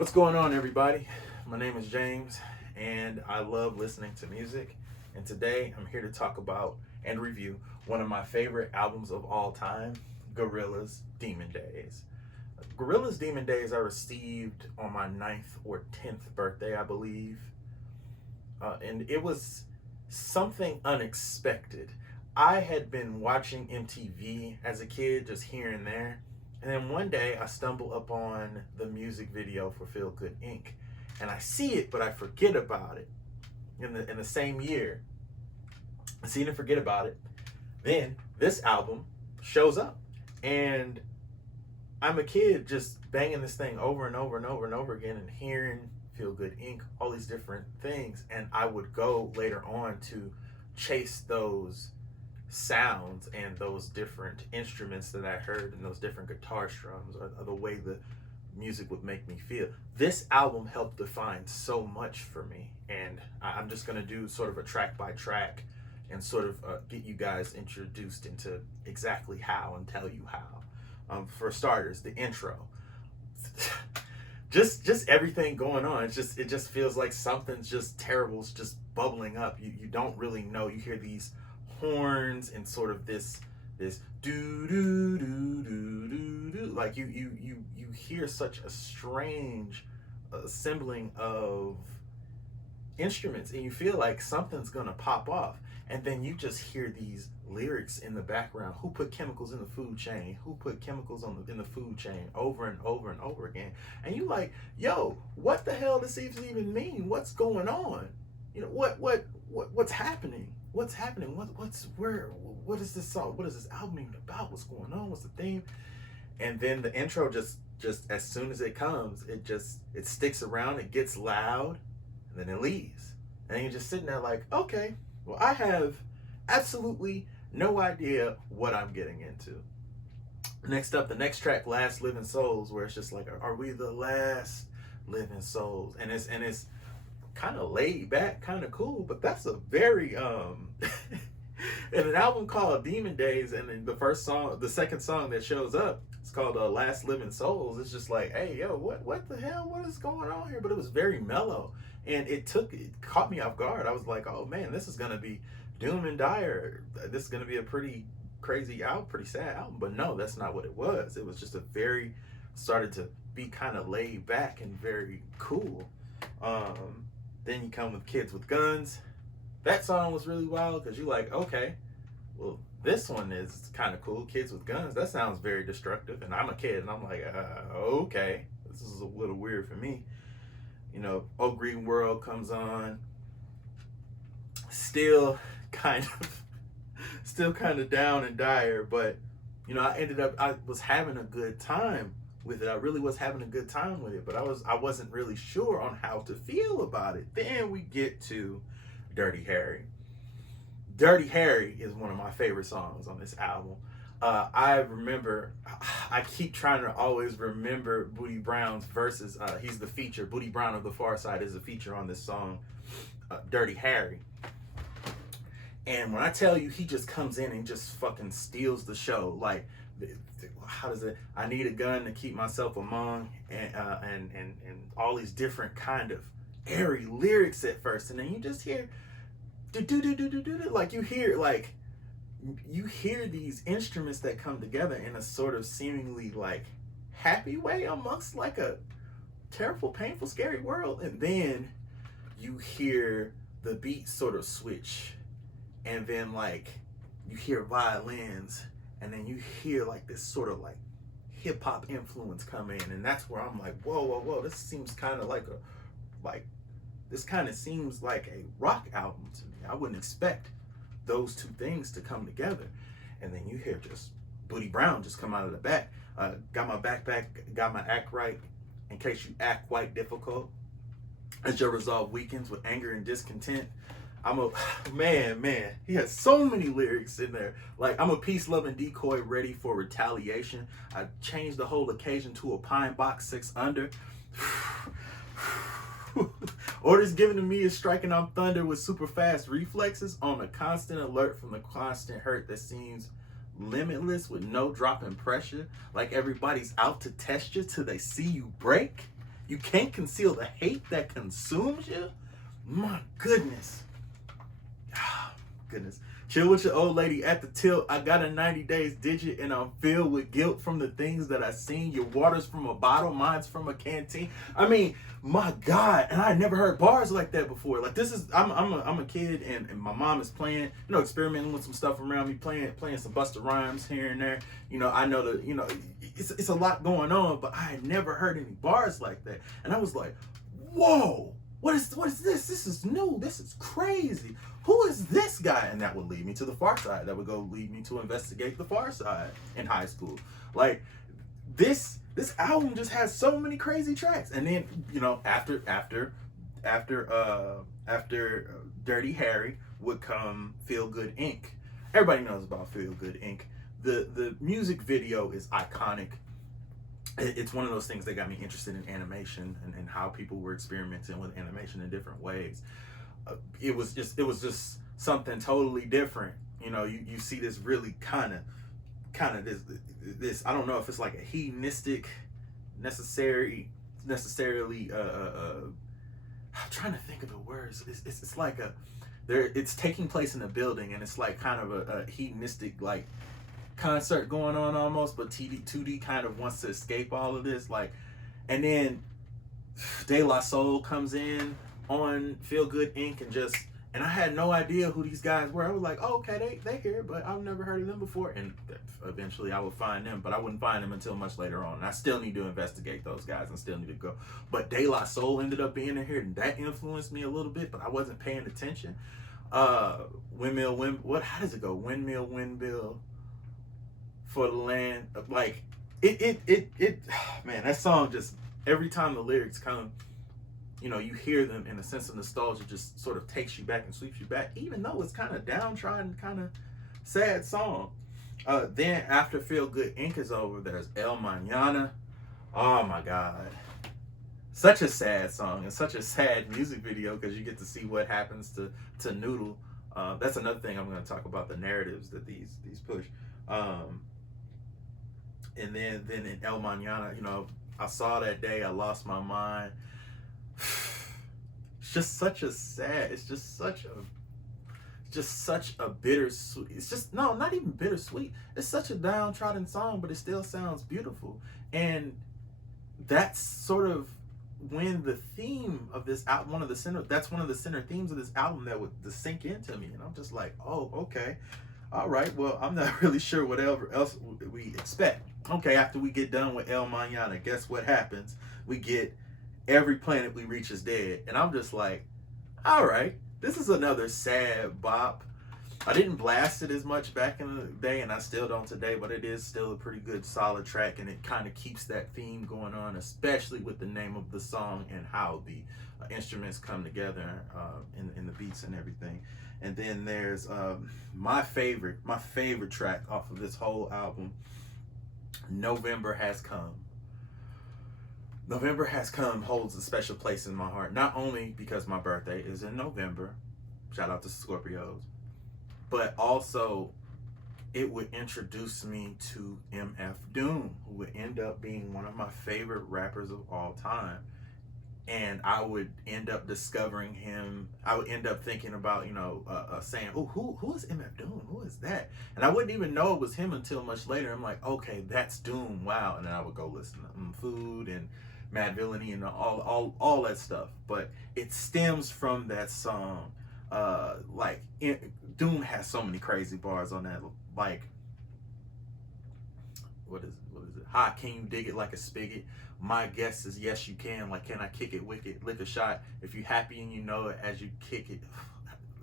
What's going on, everybody? My name is James, and I love listening to music. And today I'm here to talk about and review one of my favorite albums of all time, Gorillaz' Demon Days. Gorillaz' Demon Days I received on my 9th or 10th birthday, I believe. And it was something unexpected. I had been watching MTV as a kid, just here and there. And then one day I stumble upon the music video for Feel Good Inc. And I see it, but I forget about it in the same year. I see it and forget about it. Then this album shows up. And I'm a kid just banging this thing over and over and over and over again and hearing Feel Good Inc., all these different things. And I would go later on to chase those sounds and those different instruments that I heard and those different guitar strums or the way the music would make me feel. This album helped define so much for me, and I'm just going to do sort of a track by track and sort of get you guys introduced into exactly how and tell you how. For starters, the intro. just everything going on. It just feels like something's just terrible's just bubbling up. You don't really know. You hear these horns and sort of this do do do do do do, like you hear such a strange assembling of instruments, and you feel like something's gonna pop off, and then you just hear these lyrics in the background. Who put chemicals in the food chain? Who put chemicals in the food chain? Over and over and over again, and you like, yo, what the hell does this even mean? What's going on? You know, what's happening? What's happening? What is this song? What is this album even about? What's going on? What's the theme? And then the intro just as soon as it comes, it sticks around, it gets loud, and then it leaves. And you're just sitting there like, okay, well, I have absolutely no idea what I'm getting into. Next up, the next track, Last Living Souls, where it's just like, are we the last living souls? And it's kind of laid back, kind of cool, but that's a very in an album called Demon Days, and in the second song that shows up, it's called Last Living Souls. It's just like, hey, yo, what the hell, what is going on here? But it was very mellow, and it caught me off guard. I was like, oh man, this is gonna be doom and dire. This is gonna be a pretty crazy album, pretty sad album. But no, that's not what it was. It was just started to be kind of laid back and very cool. Then you come with Kids with Guns. That song was really wild because you're like, okay, well, this one is kind of cool. Kids with Guns. That sounds very destructive. And I'm a kid, and I'm like, okay, this is a little weird for me. You know, Oh Green World comes on. Still kind of down and dire, but you know, I was having a good time with it. I really was having a good time with it, but I wasn't really sure on how to feel about it. Then we get to Dirty Harry. Dirty Harry is one of my favorite songs on this album. I keep trying to always remember Booty Brown's verses. He's the feature. Booty Brown of the Far Side is a feature on this song, Dirty Harry. And when I tell you, he just comes in and just fucking steals the show. Like, how does it? I need a gun to keep myself among, and all these different kind of airy lyrics at first, and then you just hear do do do do do do, like you hear these instruments that come together in a sort of seemingly like happy way amongst like a terrible, painful, scary world, and then you hear the beat sort of switch, and then like you hear violins. And then you hear like this sort of like hip hop influence come in, and that's where I'm like, whoa, this seems kind of this kind of seems like a rock album to me. I wouldn't expect those two things to come together. And then you hear just Booty Brown just come out of the back. Got my backpack, got my act right, in case you act quite difficult. As your resolve weakens with anger and discontent. Man, he has so many lyrics in there. Like, I'm a peace-loving decoy ready for retaliation. I changed the whole occasion to a pine box 6 under. Orders given to me is striking on thunder with super fast reflexes on a constant alert from the constant hurt that seems limitless with no drop in pressure. Like everybody's out to test you till they see you break. You can't conceal the hate that consumes you. My goodness. Oh, goodness. Chill with your old lady at the tilt. I got a 90 days digit and I'm filled with guilt from the things that I seen. Your water's from a bottle, mine's from a canteen. I mean, my God, and I never heard bars like that before. Like this is, I'm a kid and my mom is playing, you know, experimenting with some stuff around me, playing some Busta Rhymes here and there. You know, I know that, you know, it's a lot going on, but I had never heard any bars like that. And I was like, whoa. What is this? This is new. This is crazy. Who is this guy? And that would lead me to the Far Side. That would go lead me to investigate the Far Side in high school. Like this album just has so many crazy tracks. And then, you know, after Dirty Harry would come Feel Good Inc. Everybody knows about Feel Good Inc. The music video is iconic. It's one of those things that got me interested in animation and how people were experimenting with animation in different ways. It was just something totally different. You know, you see this really kind of this I don't know if it's like a hedonistic necessarily I'm trying to think of the words. It's like it's taking place in a building and it's like kind of a hedonistic like concert going on almost, but 2D kind of wants to escape all of this, like, and then De La Soul comes in on Feel Good Inc. and I had no idea who these guys were. I was like, oh, okay, they here, but I've never heard of them before. And eventually I would find them, but I wouldn't find them until much later on. And I still need to investigate those guys and still need to go. But De La Soul ended up being in here, and that influenced me a little bit, but I wasn't paying attention. Windmill, how does it go? Windmill for the land. Like it man, that song just, every time the lyrics come, you know, you hear them in a sense of nostalgia, just sort of takes you back and sweeps you back, even though it's kind of downtrodden, kind of sad song. Then after Feel Good Inc. is over, there's El Mañana. Oh my God, such a sad song and such a sad music video, because you get to see what happens to Noodle. That's another thing I'm going to talk about, the narratives that these push. And then in El Mañana, you know, I saw that day, I lost my mind. It's just such a sad, it's just such a bittersweet, it's just, no, not even bittersweet. It's such a downtrodden song, but it still sounds beautiful. And that's sort of when the theme of this album, that's one of the center themes of this album that would sink into me. And I'm just like, oh, okay. All right, well, I'm not really sure whatever else we expect. Okay, after we get done with El Mañana, guess what happens? We get Every Planet We Reach Is Dead. And I'm just like, all right, this is another sad bop. I didn't blast it as much back in the day, and I still don't today, but it is still a pretty good, solid track, and it kind of keeps that theme going on, especially with the name of the song and how the instruments come together in the beats and everything. And then there's my favorite track off of this whole album, November Has Come. November Has Come holds a special place in my heart, not only because my birthday is in November, shout out to Scorpios, but also it would introduce me to MF Doom, who would end up being one of my favorite rappers of all time. And I would end up discovering him. I would end up thinking about, you know, saying, oh, who is MF Doom? Who is that? And I wouldn't even know it was him until much later. I'm like, okay, that's Doom. Wow. And then I would go listen to Food and Mad Villainy and all that stuff. But it stems from that song. Doom has so many crazy bars on that. Like, what is it? How can you dig it like a spigot? My guess is yes, you can. Like, can I kick it wicked? Lick a shot. If you happy and you know it as you kick it,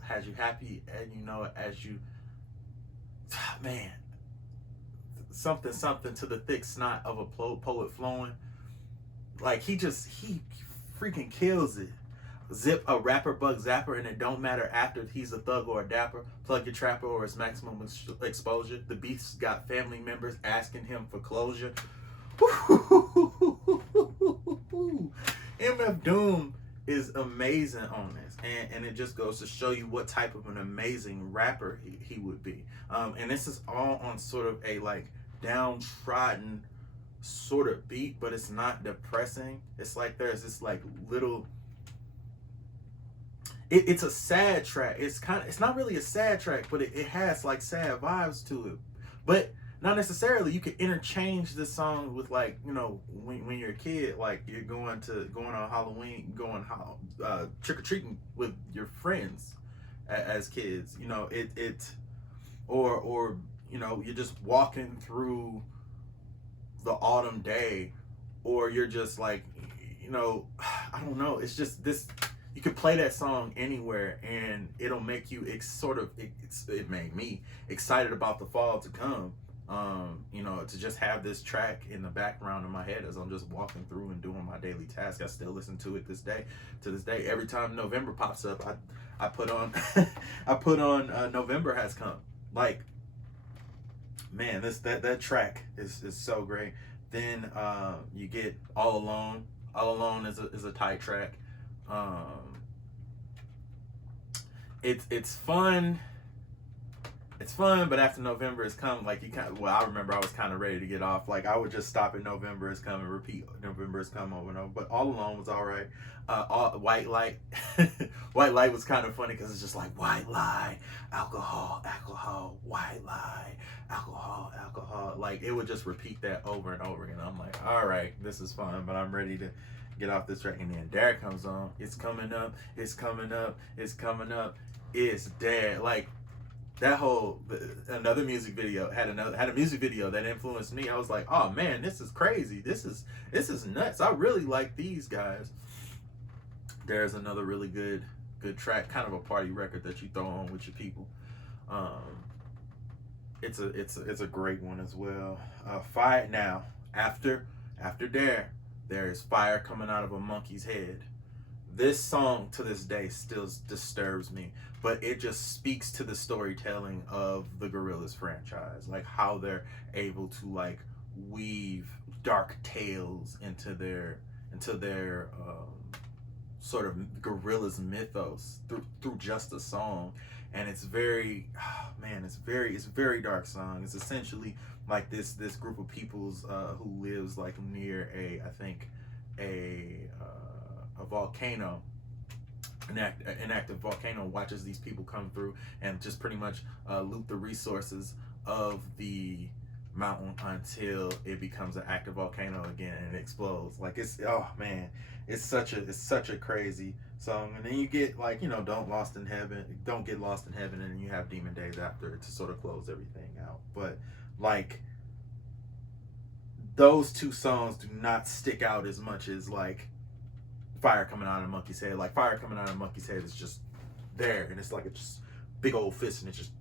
has you happy and you know it as you, man, something to the thick snot of a poet flowing. Like, he freaking kills it. Zip a rapper bug zapper, and it don't matter after he's a thug or a dapper. Plug your trapper or his maximum exposure. The beast's got family members asking him for closure. MF Doom is amazing on this, and it just goes to show you what type of an amazing rapper he would be. And this is all on sort of a like downtrodden sort of beat, but it's not depressing. It's like there's this like little. It's a sad track. It's not really a sad track, but it has like sad vibes to it. But not necessarily. You could interchange this song with like, you know, when you're a kid, like you're going on Halloween, trick or treating with your friends as kids. You know, or you know, you're just walking through the autumn day, or you're just like, you know, I don't know. It's just this. You can play that song anywhere, and it'll make you it made me excited about the fall to come. You know, to just have this track in the background of my head as I'm just walking through and doing my daily task. I still listen to it to this day. Every time November pops up, I put on I put on November Has Come. Like, man, that track is so great. Then you get All Alone. All Alone is a tight track. It's fun. It's fun, but after November Has Come, like I remember I was kind of ready to get off. Like I would just stop at November Has Come and repeat November Has Come over and over. But All Alone was all right. White Light, White Light was kind of funny because it's just like white lie, alcohol, alcohol, white lie, alcohol, alcohol. Like it would just repeat that over and over again. I'm like, all right, this is fun, but I'm ready to get off this track. And then Derek comes on. It's coming up. It's coming up. It's coming up. It's dead. Like that whole another music video had a music video that influenced me. I was like, oh man, this is crazy. This is nuts. I really like these guys. There's another really good track, kind of a party record that you throw on with your people. It's a great one as well. Fire now after there is fire coming out of a monkey's head. This song to this day still disturbs me, but it just speaks to the storytelling of the Gorillaz franchise, like how they're able to like weave dark tales into their sort of Gorillaz mythos through just a song. And it's very, it's very dark song. It's essentially like this group of people's who lives like near a volcano, an active volcano, watches these people come through and just pretty much loot the resources of the mountain until it becomes an active volcano again and it explodes. Like it's such a crazy song. And then you get like, you know, Don't Get Lost in Heaven, and then you have Demon Days after it to sort of close everything out. But like those two songs do not stick out as much as like Fire Coming Out of a Monkey's Head. Like Fire Coming Out of a Monkey's Head is just there, and it's like a just big old fist, and it just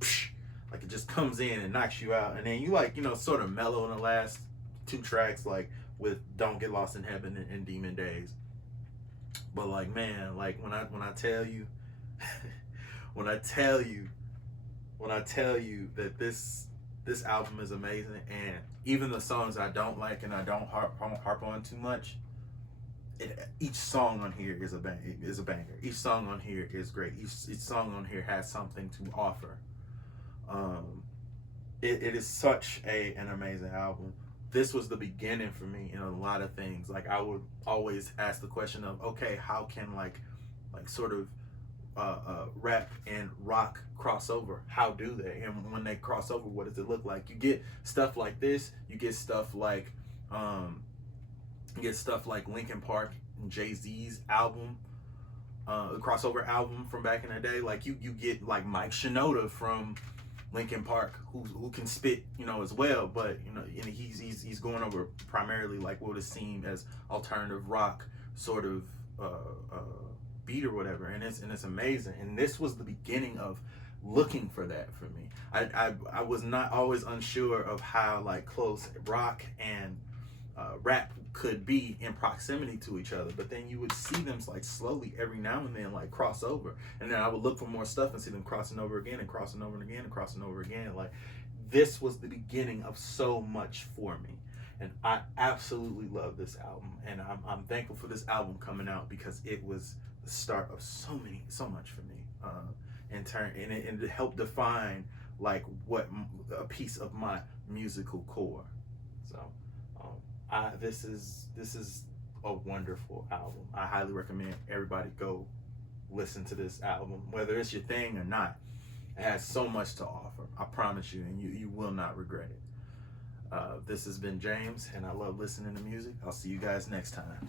like it just comes in and knocks you out. And then you like, you know, sort of mellow in the last two tracks, like with Don't Get Lost in Heaven and Demon Days. But like, man, like when I tell you when I tell you that this album is amazing, and even the songs I don't like and I don't harp on too much, each song on here is a banger. Each song on here is great. Each song on here has something to offer. It is such an amazing album. This was the beginning for me in a lot of things. Like I would always ask the question of, okay, how can like sort of rap and rock cross over? How do they? And when they cross over, what does it look like? You get stuff like this. You get stuff like Linkin Park and Jay-Z's album, a crossover album from back in the day. Like you get like Mike Shinoda from Linkin Park, who can spit, you know, as well, but you know, and he's going over primarily like what is seen as alternative rock sort of beat or whatever, and it's amazing. And this was the beginning of looking for that for me. I was not always unsure of how like close rock and rap could be in proximity to each other, but then you would see them like slowly every now and then like cross over, and then I would look for more stuff and see them crossing over again and crossing over again and crossing over again. Like this was the beginning of so much for me, and I absolutely love this album, and I'm thankful for this album coming out because it was the start of so much for me, and it helped define like what a piece of my musical core. So This is a wonderful album. I highly recommend everybody go listen to this album, whether it's your thing or not. It has so much to offer. I promise you, and you will not regret it. This has been James, and I love listening to music. I'll see you guys next time.